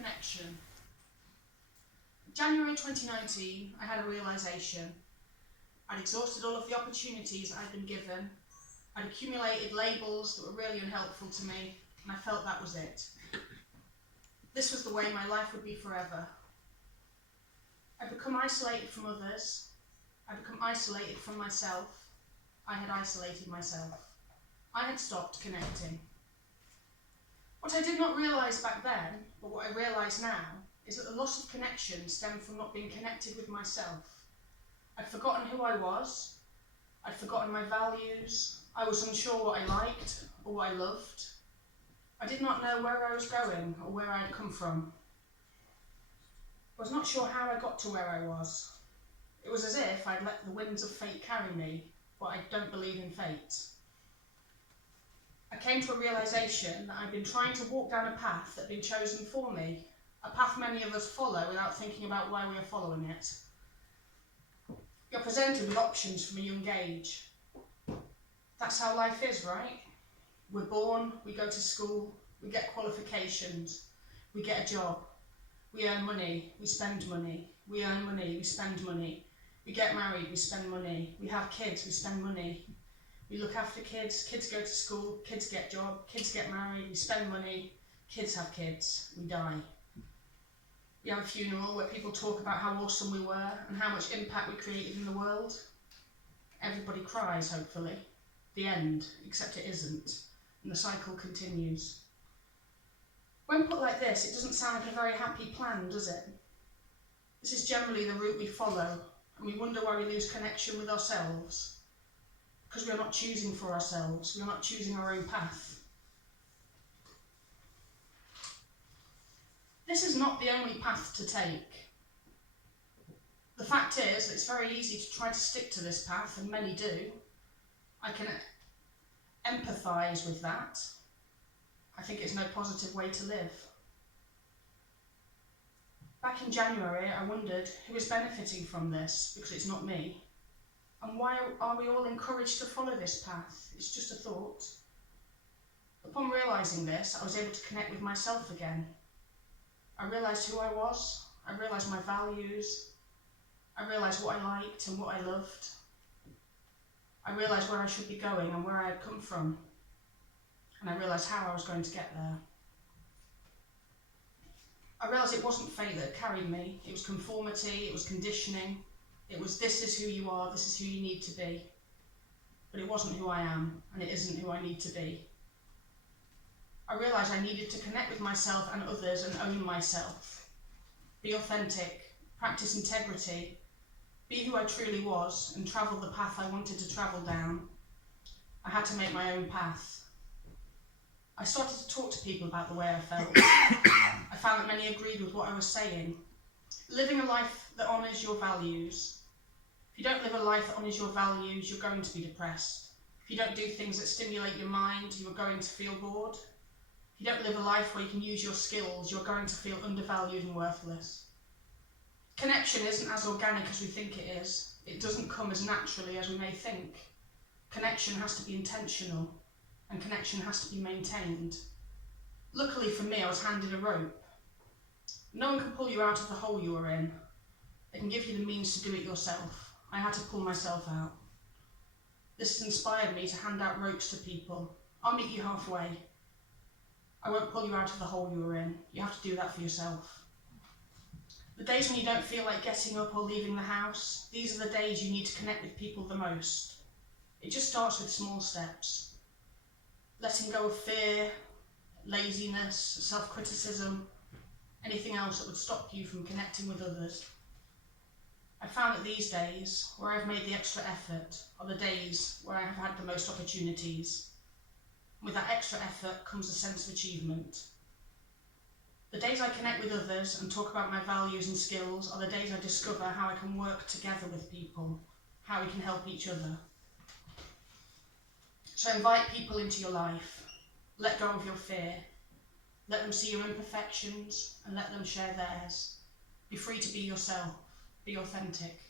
connection. January 2019, I had a realisation. I'd exhausted all of the opportunities I'd been given. I'd accumulated labels that were really unhelpful to me, and I felt that was it. This was the way my life would be forever. I'd become isolated from others. I'd become isolated from myself. I had isolated myself. I had stopped connecting. What I did not realise back then, but what I realise now, is that the loss of connection stemmed from not being connected with myself. I'd forgotten who I was. I'd forgotten my values. I was unsure what I liked or what I loved. I did not know where I was going or where I had come from. I was not sure how I got to where I was. It was as if I'd let the winds of fate carry me, but I don't believe in fate. I came to a realisation that I'd been trying to walk down a path that had been chosen for me, a path many of us follow without thinking about why we are following it. You're presented with options from a young age. That's how life is, right? We're born, we go to school, we get qualifications, we get a job, we earn money, we spend money, we earn money, we spend money, we get married, we spend money, we have kids, we spend money, we look after kids, kids go to school, kids get job, kids get married, we spend money, kids have kids, we die. We have a funeral where people talk about how awesome we were and how much impact we created in the world. Everybody cries, hopefully. The end, except it isn't, and the cycle continues. When put like this, it doesn't sound like a very happy plan, does it? This is generally the route we follow, and we wonder why we lose connection with ourselves. Because we are not choosing for ourselves, we are not choosing our own path. This is not the only path to take. The fact is that it's very easy to try to stick to this path, and many do. I can empathise with that. I think it's no positive way to live. Back in January, I wondered who is benefiting from this, because it's not me. And why are we all encouraged to follow this path? It's just a thought. Upon realising this, I was able to connect with myself again. I realised who I was, I realised my values, I realised what I liked and what I loved. I realised where I should be going and where I had come from. And I realised how I was going to get there. I realised it wasn't fate that carried me, it was conformity, it was conditioning, it was this is who you are, this is who you need to be. But it wasn't who I am, and it isn't who I need to be. I realised I needed to connect with myself and others and own myself. Be authentic, practice integrity, be who I truly was and travel the path I wanted to travel down. I had to make my own path. I started to talk to people about the way I felt. I found that many agreed with what I was saying. Living a life that honours your values. If you don't live a life that honours your values, you're going to be depressed. If you don't do things that stimulate your mind, you are going to feel bored. If you don't live a life where you can use your skills, you're going to feel undervalued and worthless. Connection isn't as organic as we think it is. It doesn't come as naturally as we may think. Connection has to be intentional, and connection has to be maintained. Luckily for me, I was handed a rope. No one can pull you out of the hole you are in. They can give you the means to do it yourself. I had to pull myself out. This has inspired me to hand out ropes to people. I'll meet you halfway. I won't pull you out of the hole you are in. You have to do that for yourself. The days when you don't feel like getting up or leaving the house, these are the days you need to connect with people the most. It just starts with small steps. Letting go of fear, laziness, self-criticism, anything else that would stop you from connecting with others. I found that these days, where I've made the extra effort, are the days where I have had the most opportunities. With that extra effort comes a sense of achievement. The days I connect with others and talk about my values and skills are the days I discover how I can work together with people, how we can help each other. So invite people into your life. Let go of your fear. Let them see your imperfections and let them share theirs. Be free to be yourself. Be authentic.